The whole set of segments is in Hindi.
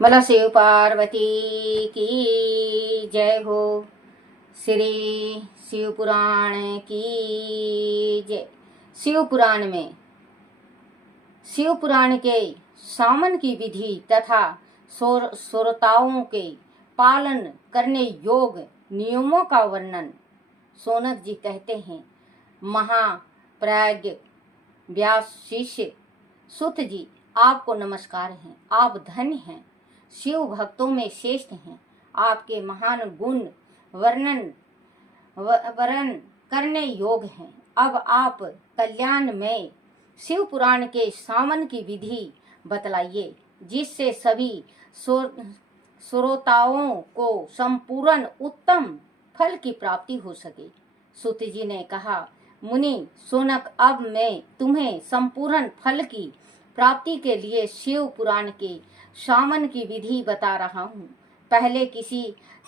बोलो शिव पार्वती की जय हो। श्री शिव पुराण की जय। शिव पुराण के सामन की विधि तथा श्रोताओं के पालन करने योग्य नियमों का वर्णन सोनक जी कहते हैं। महाप्राज्ञ व्यास शिष्य सुत जी, आपको नमस्कार हैं। आप धन्य हैं, शिव भक्तों में श्रेष्ठ हैं। आपके महान गुण वर्ण करने योग्य हैं। अब आप कल्याण में शिव पुराण के सामन की विधि बतलाइए, जिससे सभी श्रोताओं को संपूर्ण उत्तम फल की प्राप्ति हो सके। सुत जी ने कहा, मुनि सोनक, अब मैं तुम्हें संपूर्ण फल की प्राप्ति के लिए शिव पुराण के सामन की विधि बता रहा हूँ। पहले किसी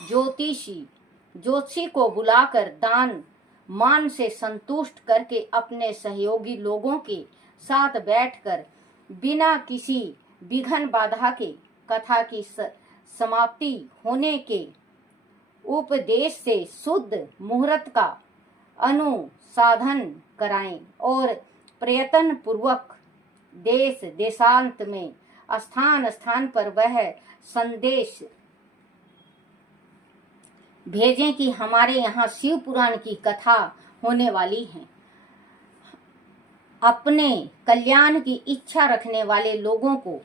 ज्योतिषी को बुलाकर दान मान से संतुष्ट करके अपने सहयोगी लोगों के साथ बैठकर बिना किसी विघ्न बाधा के कथा की समाप्ति होने के उपदेश से शुद्ध मुहूर्त का अनुसाधन कराएं और प्रयत्न पूर्वक देश देशांत में स्थान स्थान पर वह संदेश भेजें कि हमारे यहाँ शिव पुराण की कथा होने वाली है। अपने कल्याण की इच्छा रखने वाले लोगों को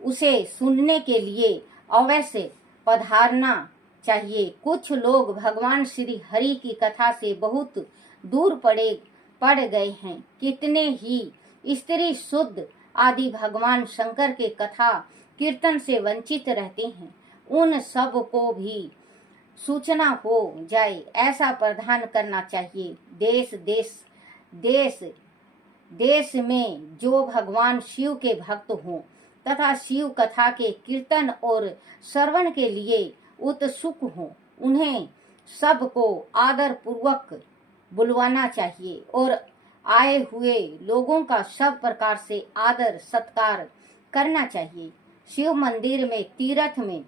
उसे सुनने के लिए अवश्य पधारना चाहिए। कुछ लोग भगवान श्री हरि की कथा से बहुत दूर पड़ गए हैं। कितने ही स्त्री शुद्ध आदि भगवान शंकर के कथा कीर्तन से वंचित रहते हैं। उन सब को भी सूचना हो जाए, ऐसा प्रदान करना चाहिए। देश में जो भगवान शिव के भक्त हों तथा शिव कथा के कीर्तन और श्रवण के लिए उत्सुक हों, उन्हें सबको आदर पूर्वक बुलवाना चाहिए और आए हुए लोगों का सब प्रकार से आदर सत्कार करना चाहिए। शिव मंदिर में, तीर्थ में,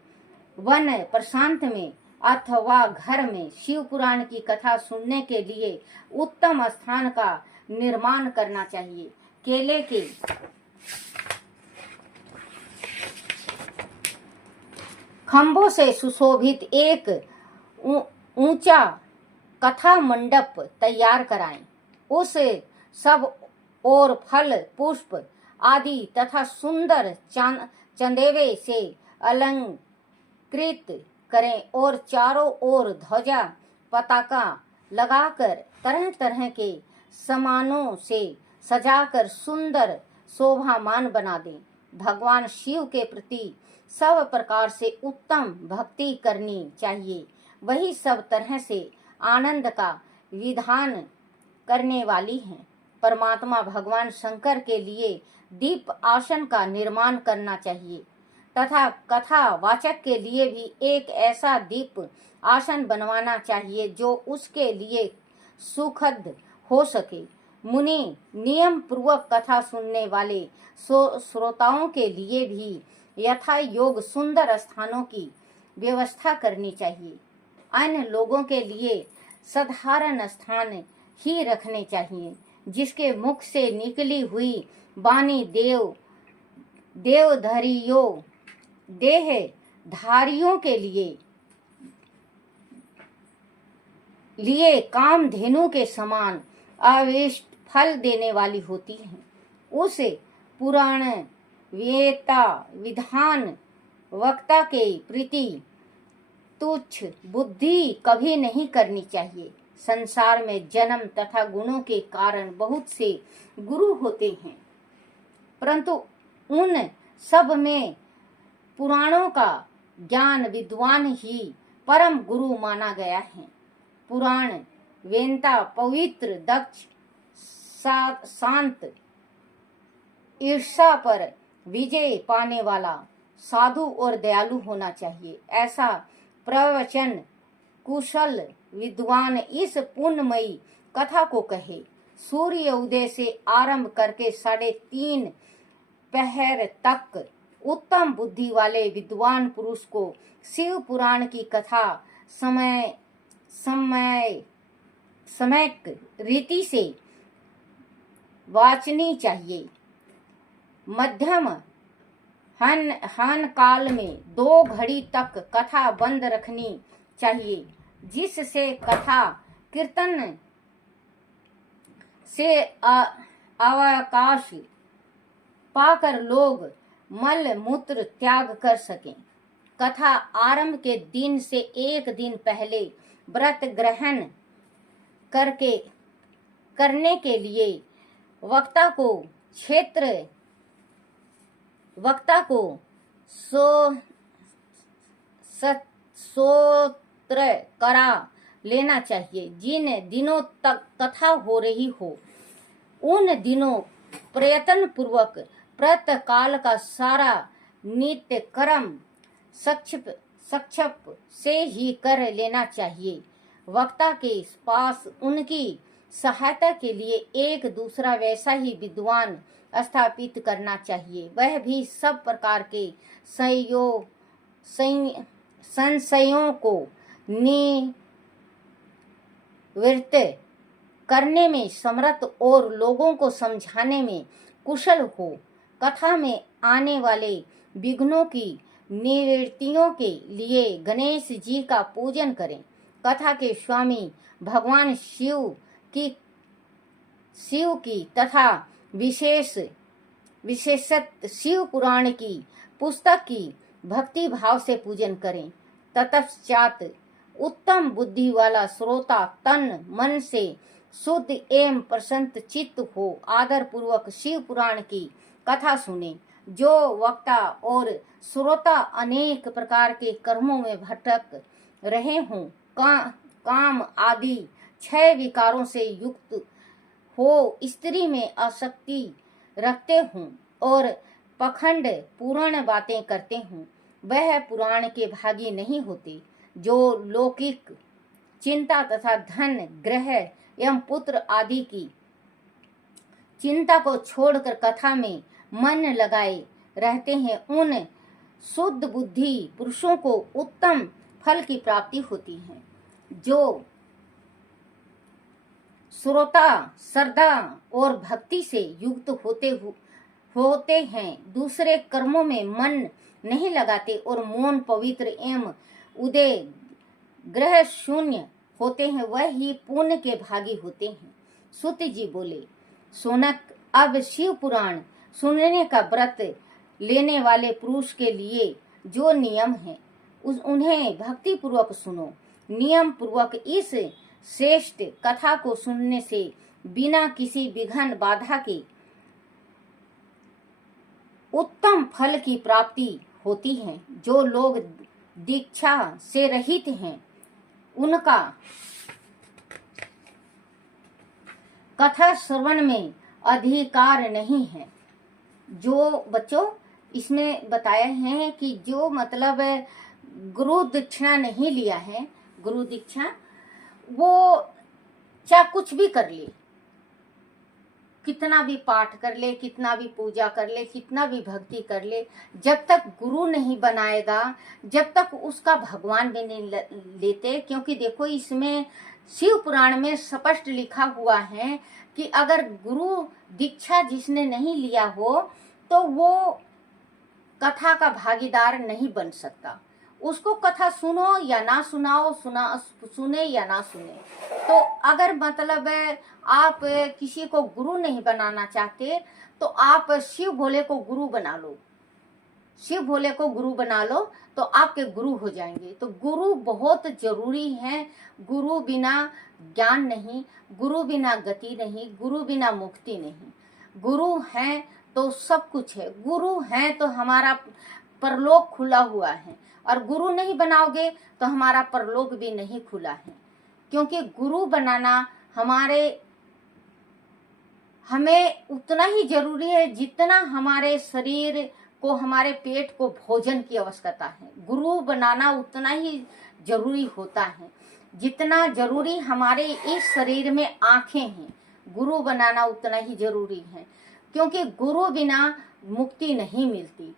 वन प्रशांत में अथवा घर में शिव पुराण की कथा सुनने के लिए उत्तम स्थान का निर्माण करना चाहिए। केले के खंभों से सुशोभित एक ऊंचा कथा मंडप तैयार कराएं। उस सब और फल पुष्प आदि तथा सुंदर चंदेवे से अलंकृत करें और चारों ओर ध्वजा पताका लगाकर तरह तरह के सामानों से सजाकर सुंदर शोभामान बना दें। भगवान शिव के प्रति सब प्रकार से उत्तम भक्ति करनी चाहिए। वही सब तरह से आनंद का विधान करने वाली हैं। परमात्मा भगवान शंकर के लिए दीप आसन का निर्माण करना चाहिए तथा कथा वाचक के लिए भी एक ऐसा दीप आसन बनवाना चाहिए जो उसके लिए सुखद हो सके। मुनि नियम पूर्वक कथा सुनने वाले श्रोताओं के लिए भी यथा योग सुंदर स्थानों की व्यवस्था करनी चाहिए। अन्य लोगों के लिए साधारण स्थान ही रखने चाहिए, जिसके मुख से निकली हुई वाणी देहधारियों के लिए कामधेनु के समान अविष्ट फल देने वाली होती है। उस पुराण विधान वक्ता के प्रति तुच्छ बुद्धि कभी नहीं करनी चाहिए। संसार में जन्म तथा गुणों के कारण बहुत से गुरु होते हैं, परंतु उन सब में पुराणों का ज्ञान विद्वान ही परम गुरु माना गया है। पुराण वेंता पवित्र, दक्ष, शांत, ईर्ष्या पर विजय पाने वाला, साधु और दयालु होना चाहिए। ऐसा प्रवचन कुशल विद्वान इस पुण्यमयी कथा को कहे। सूर्य उदय से आरंभ करके 3.5 पहर तक उत्तम बुद्धि वाले विद्वान पुरुष को शिव पुराण की कथा समय समय समयक रीति से वाचनी चाहिए। मध्यम हन काल में 2 घड़ी तक कथा बंद रखनी चाहिए, जिससे कथा कीर्तन से अवकाश पाकर लोग मल मूत्र त्याग कर सकें। कथा आरंभ के दिन से 1 दिन पहले व्रत ग्रहण करने के लिए वक्ता को सोत्र करा लेना चाहिए। जिन दिनों तक कथा हो रही हो उन दिनों प्रयत्न पूर्वक प्रातः काल का सारा नित्य कर्म संक्षेप से ही कर लेना चाहिए। वक्ता के पास उनकी सहायता के लिए एक दूसरा वैसा ही विद्वान स्थापित करना चाहिए। वह भी सब प्रकार के संशयों को निवृत्त करने में समर्थ और लोगों को समझाने में कुशल हो। कथा में आने वाले विघ्नों की निवृत्तियों के लिए गणेश जी का पूजन करें। कथा के स्वामी भगवान शिव की तथा विशेषत शिव पुराण की पुस्तक की भक्ति भाव से पूजन करें। तत्पश्चात उत्तम बुद्धि वाला श्रोता तन मन से शुद्ध एवं प्रसन्न चित्त हो आदर पूर्वक शिव पुराण की कथा सुने। जो वक्ता और श्रोता अनेक प्रकार के कर्मों में भटक रहे हों, काम आदि 6 विकारों से युक्त हो, स्त्री में आसक्ति रखते हों और पखंड पूर्ण बातें करते हों, वह पुराण के भागी नहीं होते। जो लौकिक चिंता तथा धन ग्रह एवं पुत्र आदि की चिंता को छोड़कर कथा में मन लगाए रहते हैं, उन शुद्ध बुद्धि पुरुषों को उत्तम फल की प्राप्ति होती है। जो श्रोता श्रद्धा और भक्ति से युक्त होते हैं, दूसरे कर्मों में मन नहीं लगाते और मौन पवित्र एवं उदय ग्रह शून्य होते हैं, वह ही पुण्य के भागी होते हैं। सूत जी बोले, सोनक, अब शिव पुराण सुनने का व्रत लेने वाले पुरुष के लिए जो नियम है उन्हें भक्ति पूर्वक सुनो। नियम पूर्वक इस श्रेष्ठ कथा को सुनने से बिना किसी विघ्न बाधा के उत्तम फल की प्राप्ति होती है। जो लोग दीक्षा से रहित हैं उनका कथा श्रवण में अधिकार नहीं है। जो बच्चों इसमें बताया है कि जो मतलब गुरु दीक्षा नहीं लिया है, गुरु दीक्षा, वो चाहे कुछ भी कर ले, कितना भी पाठ कर ले, कितना भी पूजा कर ले, कितना भी भक्ति कर ले, जब तक गुरु नहीं बनाएगा, जब तक उसका भगवान भी नहीं लेते। क्योंकि देखो इसमें शिव पुराण में स्पष्ट लिखा हुआ है कि अगर गुरु दीक्षा जिसने नहीं लिया हो तो वो कथा का भागीदार नहीं बन सकता। उसको कथा सुनो या ना सुनाओ, सुने या ना सुने। तो अगर मतलब आप किसी को गुरु नहीं बनाना चाहते तो आप शिव भोले को गुरु बना लो, शिव भोले को गुरु बना लो तो आपके गुरु हो जाएंगे। तो गुरु बहुत जरूरी है। गुरु बिना ज्ञान नहीं, गुरु बिना गति नहीं, गुरु बिना मुक्ति नहीं। गुरु है तो सब कुछ है, गुरु है तो हमारा परलोक खुला हुआ है, और गुरु नहीं बनाओगे तो हमारा परलोक भी नहीं खुला है। क्योंकि गुरु बनाना हमें उतना ही जरूरी है जितना हमारे शरीर को, हमारे पेट को भोजन की आवश्यकता है। गुरु बनाना उतना ही जरूरी होता है जितना जरूरी हमारे इस शरीर में आंखें हैं, गुरु बनाना उतना ही जरूरी है। क्योंकि गुरु बिना मुक्ति नहीं मिलती।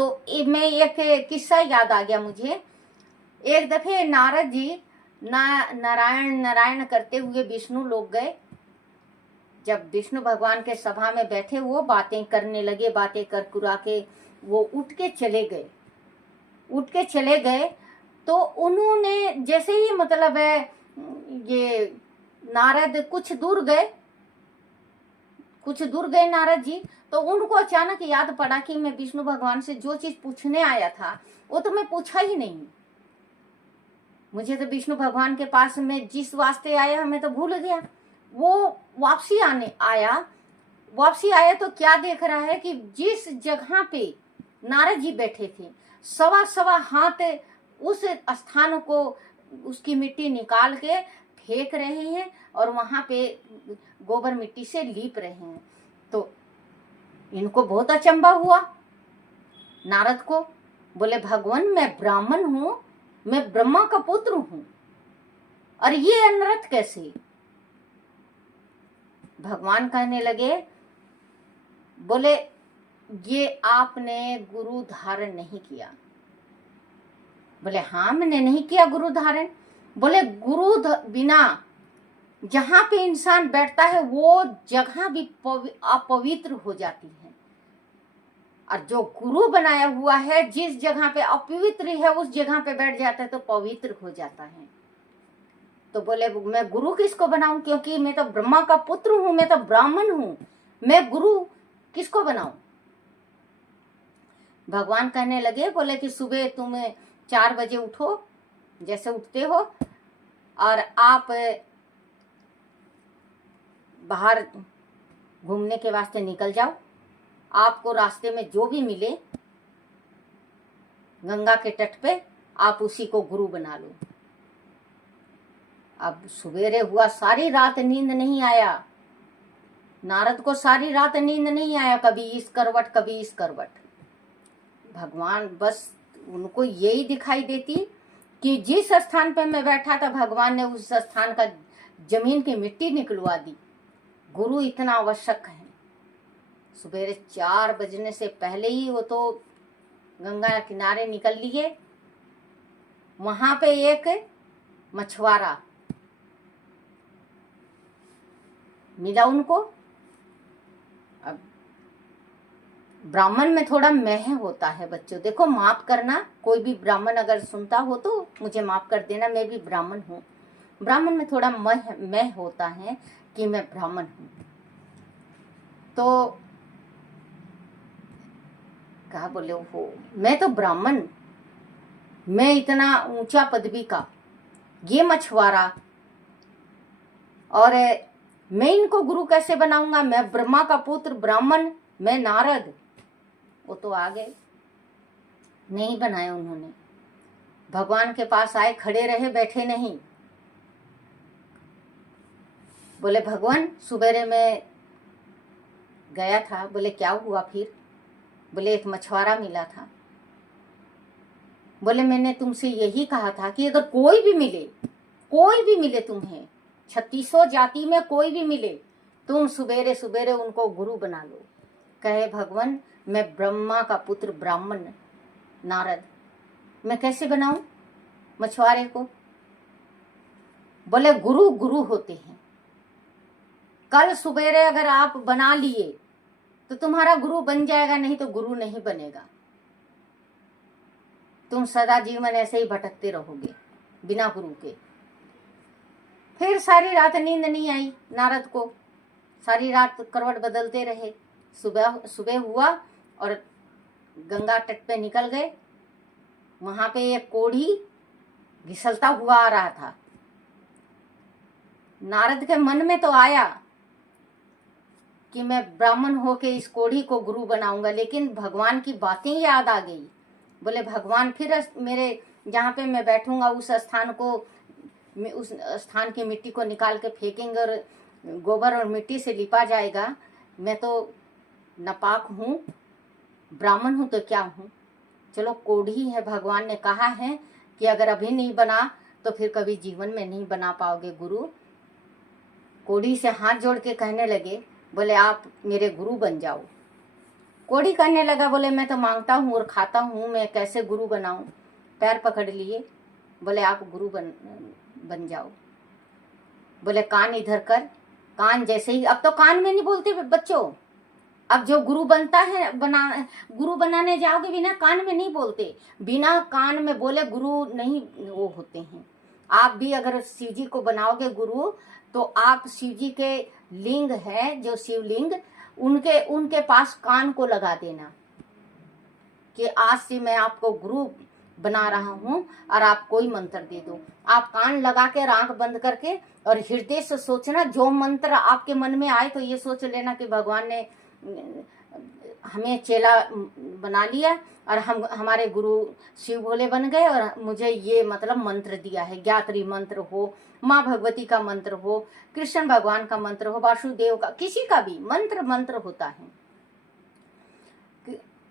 तो मैं एक किस्सा याद आ गया मुझे। एक दफे नारद जी नारायण नारायण करते हुए विष्णु लोग गए। जब विष्णु भगवान के सभा में बैठे वो बातें करने लगे, बातें कर कुरा के वो उठ के चले गए। तो उन्होंने जैसे ही मतलब है ये नारद कुछ दूर गए नारद जी, तो उनको अचानक याद पड़ा कि मैं विष्णु भगवान से जो चीज पूछने आया था वो तो मैं पूछा ही नहीं। मुझे तो विष्णु भगवान के पास में जिस वास्ते आया मैं तो भूल गया। वो वापसी आया तो क्या देख रहा है कि जिस जगह पे नारद जी बैठे थे सवा हाथ उस स्थान को उसकी मिट्टी निकाल के फेंक रहे हैं और वहां पे गोबर मिट्टी से लीप रहे हैं। तो इनको बहुत अचंभा हुआ नारद को। बोले भगवान मैं ब्राह्मण हूं, मैं ब्रह्मा का पुत्र हूं और ये अनर्थ कैसे। भगवान कहने लगे, बोले ये आपने गुरु धारण नहीं किया। बोले हाँ मैंने नहीं किया गुरु धारण। बोले गुरु बिना जहां पे इंसान बैठता है वो जगह भी अपवित्र हो जाती है, और जो गुरु बनाया हुआ है जिस जगह पे अपवित्र है उस जगह पे बैठ जाता है तो पवित्र हो जाता है। तो बोले मैं गुरु किसको बनाऊं, क्योंकि मैं तो ब्रह्मा का पुत्र हूं, मैं तो ब्राह्मण हूं, मैं गुरु किसको बनाऊं। भगवान कहने लगे, बोले कि सुबह तुम 4 बजे उठो जैसे उठते हो और आप बाहर घूमने के वास्ते निकल जाओ। आपको रास्ते में जो भी मिले गंगा के तट पे आप उसी को गुरु बना लो। अब सवेरे हुआ, सारी रात नींद नहीं आया नारद को, सारी रात नींद नहीं आया, कभी इस करवट कभी इस करवट। भगवान बस उनको यही दिखाई देती कि जिस स्थान पे मैं बैठा था भगवान ने उस स्थान का जमीन की मिट्टी निकलवा दी। गुरु इतना आवश्यक है। सवेरे 4 बजने से पहले ही वो तो गंगा किनारे निकल लिए। वहां पे एक मछुआरा मिला उनको। अब ब्राह्मण में थोड़ा मैह होता है बच्चों, देखो माफ करना, कोई भी ब्राह्मण अगर सुनता हो तो मुझे माफ कर देना, मैं भी ब्राह्मण हूँ। ब्राह्मण में थोड़ा मैह होता है कि मैं ब्राह्मण हूँ। तो कहा, बोले हो मैं तो ब्राह्मण, मैं इतना ऊंचा पदवी का, ये मछुआरा, और मैं इनको गुरु कैसे बनाऊंगा, मैं ब्रह्मा का पुत्र ब्राह्मण, मैं नारद। वो तो आ गए, नहीं बनाया उन्होंने। भगवान के पास आए, खड़े रहे, बैठे नहीं। बोले भगवान सुबेरे में गया था। बोले क्या हुआ फिर। बोले एक मछुआरा मिला था। बोले मैंने तुमसे यही कहा था कि अगर कोई भी मिले तुम्हें 36 जाति में कोई भी मिले, तुम सुबेरे सुबेरे उनको गुरु बना लो। कहे भगवान मैं ब्रह्मा का पुत्र ब्राह्मण नारद, मैं कैसे बनाऊं मछुआरे को। बोले गुरु गुरु होते हैं, कल सुबेरे अगर आप बना लिए तो तुम्हारा गुरु बन जाएगा, नहीं तो गुरु नहीं बनेगा। तुम सदा जीवन ऐसे ही भटकते रहोगे बिना गुरु के। फिर सारी रात नींद नहीं आई नारद को, सारी रात करवट बदलते रहे। सुबह हुआ और गंगा तट पे निकल गए। वहां पे एक कोढ़ी घिसलता हुआ आ रहा था। नारद के मन में तो आया कि मैं ब्राह्मण होके इस कोढ़ी को गुरु बनाऊंगा, लेकिन भगवान की बातें याद आ गई। बोले भगवान फिर मेरे जहाँ पे मैं बैठूंगा उस स्थान की मिट्टी को निकाल के फेंकेंगे और गोबर और मिट्टी से लिपा जाएगा। मैं तो नापाक हूँ, ब्राह्मण हूँ तो क्या हूँ। चलो कोढ़ी है, भगवान ने कहा है कि अगर अभी नहीं बना तो फिर कभी जीवन में नहीं बना पाओगे गुरु। कोढ़ी से हाथ जोड़ के कहने लगे, बोले आप मेरे गुरु बन जाओ। कोढ़ी करने लगा, बोले मैं तो मांगता हूँ और खाता हूँ, मैं कैसे गुरु बनाऊं। पैर पकड़ लिए, बोले आप गुरु बन जाओ। बोले कान इधर कर। कान जैसे ही, अब तो कान में नहीं बोलते बच्चों, अब जो गुरु बनता है गुरु बनाने जाओगे बिना कान में नहीं बोलते, बिना कान में बोले गुरु नहीं वो होते हैं। आप भी अगर शिव जी को बनाओगे गुरु, तो आप शिव जी के लिंग है जो शिवलिंग, उनके पास कान को लगा देना कि आज से मैं आपको गुरु बना रहा हूँ और आप कोई मंत्र दे दो। आप कान लगा के आंख बंद करके और हृदय से सोचना, जो मंत्र आपके मन में आए तो ये सोच लेना कि भगवान ने हमें चेला बना लिया और हमारे गुरु शिव भोले बन गए और मुझे ये मतलब मंत्र दिया है। ज्ञात्री मंत्र हो, माँ भगवती का मंत्र हो, कृष्ण भगवान का मंत्र हो, वासुदेव का, किसी का भी मंत्र होता है।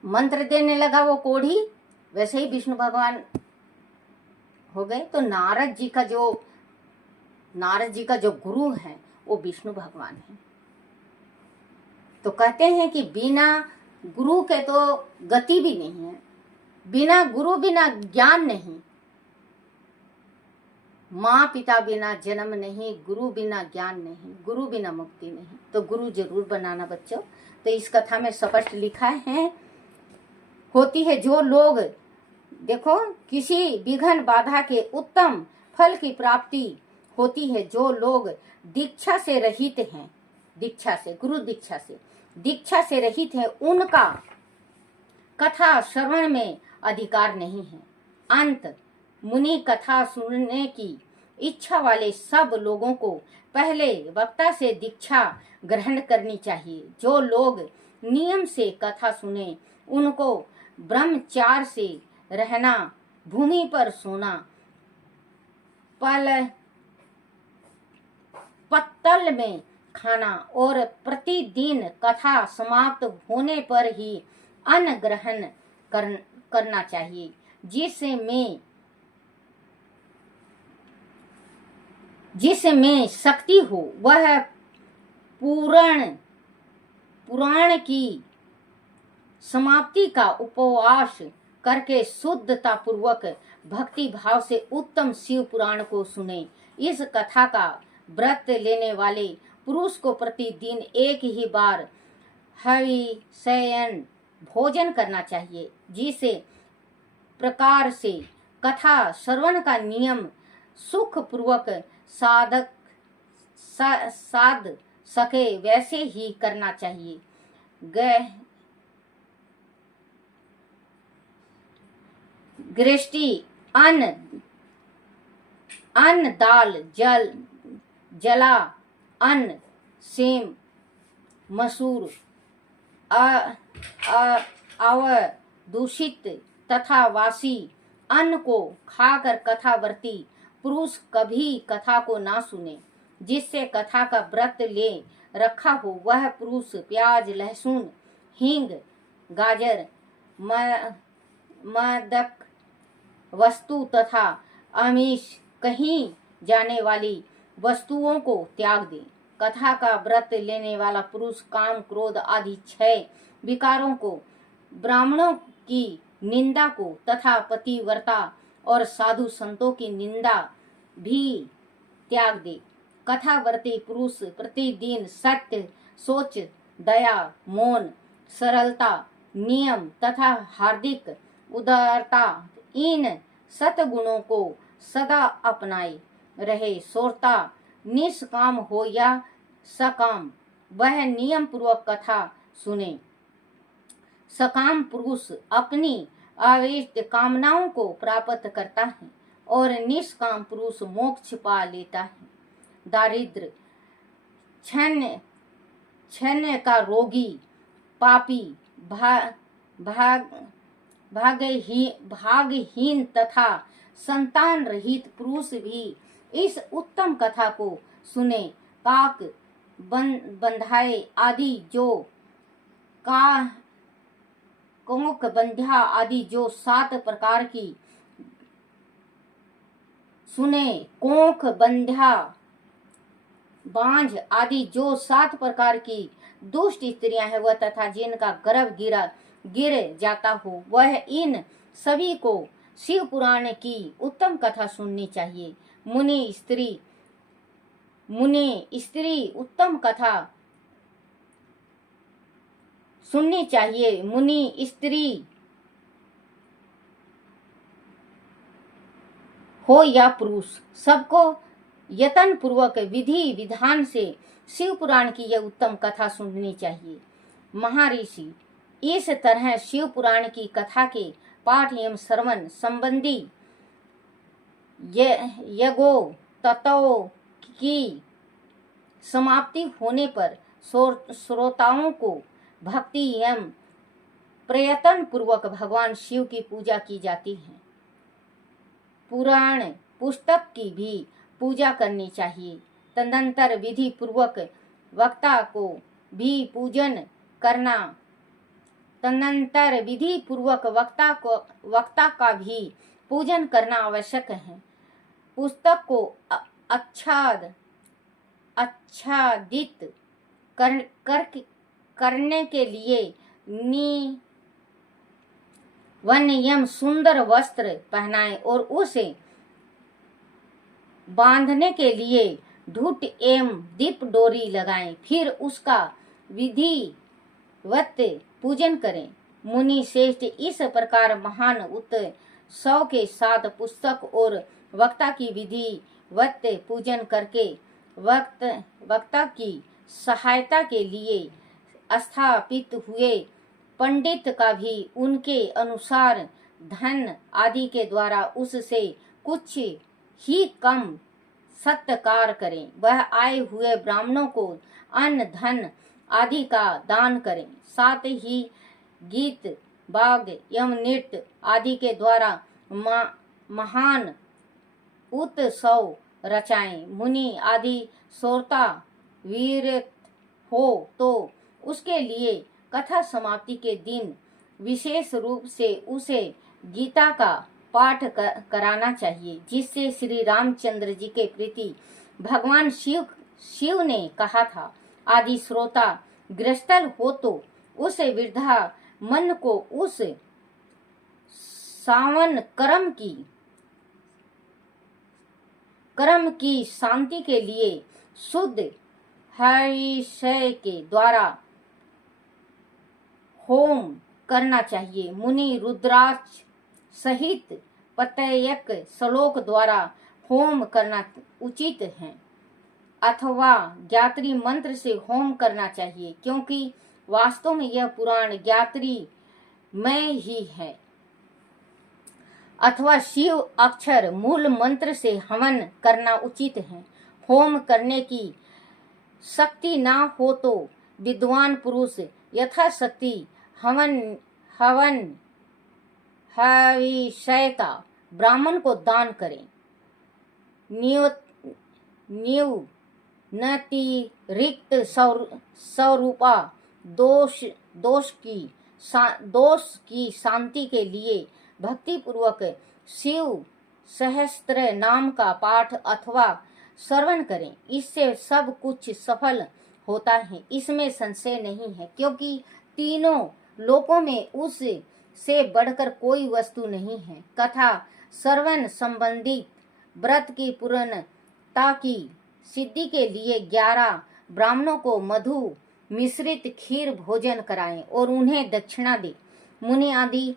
मंत्र देने लगा वो कोढ़ी, वैसे ही विष्णु भगवान हो गए। तो नारद जी का जो गुरु है वो विष्णु भगवान है। तो कहते हैं कि बिना गुरु के तो गति भी नहीं है, बिना गुरु बिना ज्ञान नहीं, माँ पिता बिना जन्म नहीं, गुरु बिना ज्ञान नहीं, गुरु बिना मुक्ति नहीं। तो गुरु जरूर बनाना बच्चों। तो इस कथा में स्पष्ट लिखा है, होती है जो लोग, देखो, किसी विघ्न बाधा के उत्तम फल की प्राप्ति होती है जो लोग दीक्षा से रहित हैं, गुरु दीक्षा से रहित है, उनका कथा श्रवण में अधिकार नहीं है। अंत मुनि कथा सुनने की इच्छा वाले सब लोगों को पहले वक्ता से दीक्षा ग्रहण करनी चाहिए। जो लोग नियम से कथा सुने उनको ब्रह्मचार से रहना, भूमि पर सोना, पत्तल में खाना और प्रतिदिन कथा समाप्त होने पर ही अन्न ग्रहण करना चाहिए, जिसमें शक्ति हो। वह पुराण की समाप्ति का उपवास करके शुद्धता पूर्वक भक्ति भाव से उत्तम शिव पुराण को सुने। इस कथा का व्रत लेने वाले पुरुष को प्रतिदिन एक ही बार हवि शयन भोजन करना चाहिए। जिसे प्रकार से कथा श्रवण का नियम सुख पूर्वक साध सके वैसे ही करना चाहिए। गृहस्थी अन्न दाल जला, अन्न सेम मसूर दूषित तथा वासी अन्न को खाकर कथावर्ती पुरुष कभी कथा को ना सुने। जिससे कथा का व्रत ले रखा हो वह पुरुष प्याज, लहसुन, हींग, गाजर, मादक वस्तु तथा आमिष कहीं जाने वाली वस्तुओं को त्याग दे। कथा का व्रत लेने वाला पुरुष काम, क्रोध आदि 6 विकारों को, ब्राह्मणों की निंदा को तथा पतिव्रता और साधु संतों की निंदा भी त्याग दे। कथावर्ती पुरुष प्रतिदिन सत्य, सोच, दया, मौन, सरलता, नियम तथा हार्दिक उदारता, इन सतगुणों को सदा अपनाए रहे। सोरता निष्काम हो या सकाम, वह नियम पूर्वक कथा सुने। सकाम पुरुष अपनी आविष्ट कामनाओं को प्राप्त करता है और निष्काम पुरुष मोक्ष पा लेता है। दारिद्र, क्षण का रोगी, पापी, भागहीन तथा संतान रहित पुरुष भी इस उत्तम कथा को सुने। काक, बंधाए आदि जो कोक बंध्या आदि जो 7 प्रकार की सुने। कोख, बंध्या, बांझ आदि जो 7 प्रकार की दुष्ट स्त्रियां हैं वह तथा जिनका गर्भ गिर जाता हो वह, इन सभी को शिव पुराण की उत्तम कथा सुननी चाहिए। मुनि स्त्री उत्तम कथा सुननी चाहिए। मुनि स्त्री हो या पुरुष, सबको यत्न पूर्वक विधि विधान से शिव पुराण की यह उत्तम कथा सुननी चाहिए। महर्षि इस तरह शिव पुराण की कथा के पाठ एवं श्रवण संबंधी यज्ञों तत्वों की समाप्ति होने पर श्रोताओं को भक्ति एवं प्रयत्न पूर्वक भगवान शिव की पूजा की जाती है। पुराण पुस्तक की भी पूजा करनी चाहिए। तदनंतर विधि पूर्वक वक्ता को भी पूजन करना वक्ता का भी पूजन करना आवश्यक है। पुस्तक को आच्छादित करने के लिए एवं सुंदर वस्त्र पहनाएं और उसे बांधने के लिए ढूट एवं दीप डोरी लगाएं, फिर उसका विधिवत पूजन करें। मुनि श्रेष्ठ इस प्रकार महान उत्सव के साथ पुस्तक और वक्ता की विधिवत पूजन करके वक्ता की सहायता के लिए स्थापित हुए पंडित का भी उनके अनुसार धन आदि के द्वारा उससे कुछ ही कम सत्कार करें। वह आए हुए ब्राह्मणों को अन्न धन आदि का दान करें। साथ ही गीत बाग एवं नृत्य आदि के द्वारा महान उत्सव रचाएं। मुनि आदि श्रोता वीर हो तो उसके लिए कथा समाप्ति के दिन विशेष रूप से उसे गीता का पाठ कराना चाहिए, जिससे श्री रामचंद्र जी के प्रति भगवान शिव ने कहा था, आदि श्रोता गृहस्थल हो तो उस वृद्धा मन को उस सावन कर्म की शांति के लिए शुद्ध हविष्य के द्वारा होम करना चाहिए। मुनि रुद्राक्ष सहित प्रत्येक श्लोक द्वारा होम करना उचित है अथवा गायत्री मंत्र से होम करना चाहिए, क्योंकि वास्तव में यह पुराण गायत्री में ही है। अथवा शिव अक्षर मूल मंत्र से हवन करना उचित है। होम करने की शक्ति ना हो तो विद्वान पुरुष यथाशक्ति हविष्य का ब्राह्मण को दान करें। न्यूनतिरिक्त स्वरूपा दोष की शांति के लिए भक्ति पूर्वक शिव सहस्त्र नाम का पाठ अथवा श्रवण करें। इससे सब कुछ सफल होता है, इसमें संशय नहीं है, क्योंकि तीनों लोकों में उस से बढ़कर कोई वस्तु नहीं है। कथा श्रवण संबंधित व्रत की पूर्णता की सिद्धि के लिए 11 ब्राह्मणों को मधु मिश्रित खीर भोजन कराएं और उन्हें दक्षिणा दें। मुनि आदि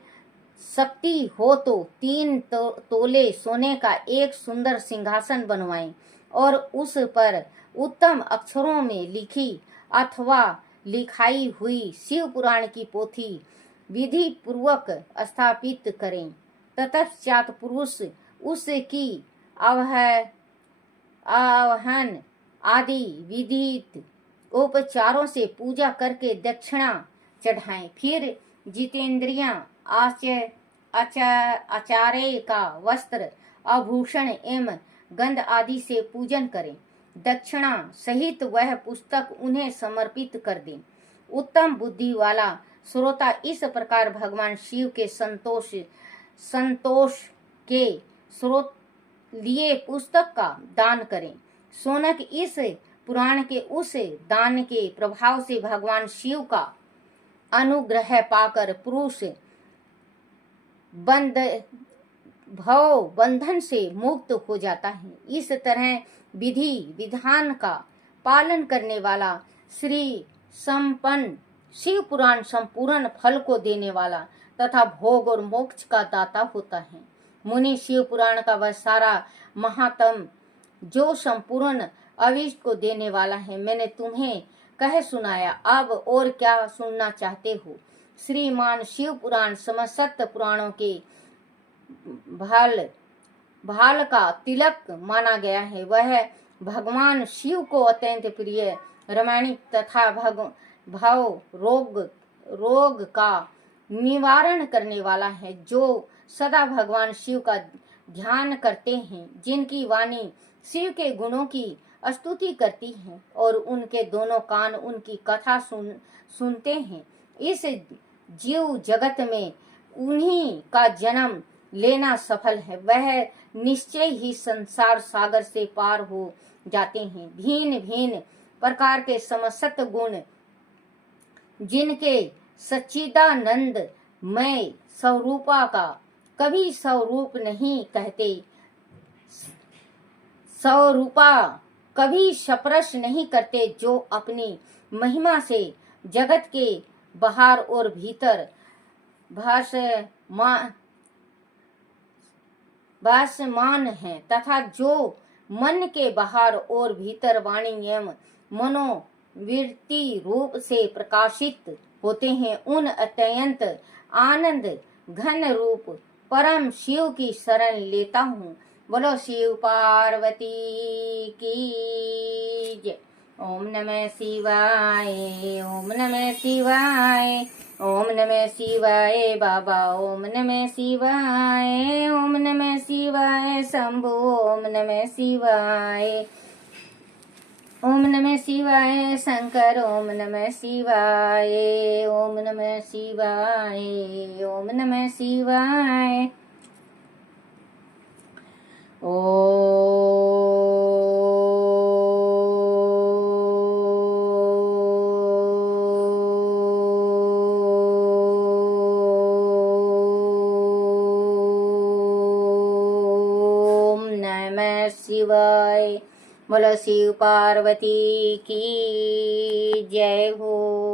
शक्ति हो तो 3 तोले सोने का एक सुंदर सिंहासन बनवाएं और उस पर उत्तम अक्षरों में लिखी अथवा लिखाई हुई शिव पुराण की पोथी विधि पूर्वक स्थापित करें। तत्पश्चात पुरुष उसकी आवाहन आदि विधित उपचारों से पूजा करके दक्षिणा चढ़ाएं। फिर जितेंद्रियां आचार्य का वस्त्र आभूषण एवं गंध आदि से पूजन करें। दक्षिणा सहित वह पुस्तक उन्हें समर्पित कर दें। उत्तम बुद्धि वाला श्रोता इस प्रकार भगवान शिव के संतोष के स्रोत लिए पुस्तक का दान करें। शौनक इस पुराण के उस दान के प्रभाव से भगवान शिव का अनुग्रह पाकर पुरुष भव बंधन से मुक्त हो जाता है। इस तरह विधि विधान का पालन करने वाला श्री संपन्न शिव पुराण संपूर्ण फल को देने वाला तथा भोग और मोक्ष का दाता होता है। मुनि शिव पुराण का वह सारा महात्म जो संपूर्ण अविष्ट को देने वाला है मैंने तुम्हें कह सुनाया। अब और क्या सुनना चाहते हो? श्रीमान शिव पुराण समस्त पुराणों के भाल का तिलक माना गया है। वह भगवान शिव को अत्यंत प्रिय रमणीक तथा भाव रोग का निवारण करने वाला है। जो सदा भगवान शिव का ध्यान करते हैं, जिनकी वाणी शिव के गुणों की स्तुति करती है और उनके दोनों कान उनकी कथा सुनते हैं, इस जीव जगत में उन्हीं का जन्म लेना सफल है। वह निश्चय ही संसार सागर से पार हो जाते हैं। भिन्न भिन्न प्रकार के समस्त गुण जिनके सच्चिदानंद मय स्वरूपा का कभी स्वरूप नहीं कहते, स्वरूपा कभी स्पर्श नहीं करते, जो अपनी महिमा से जगत के बाहर और भीतर भासमान है तथा जो मन के बाहर और भीतर वाणी एवं मनोवृत्ति रूप से प्रकाशित होते हैं, उन अत्यंत आनंद घन रूप परम शिव की शरण लेता हूँ। बोलो शिव पार्वती की जय। ओम नमः शिवाय, ओम नमः शिवाय, ओम नमः शिवाय बाबा, ओम नमः शिवाय, ओम नमः शिवाय शंभु, ओम नमः शिवाय, ओम नमः शिवाय शंकर, ओम नमः शिवाय, ओम नमः शिवाय, ओम नमः शिवाय। शिवाय। बोलो शिव पार्वती की जय हो।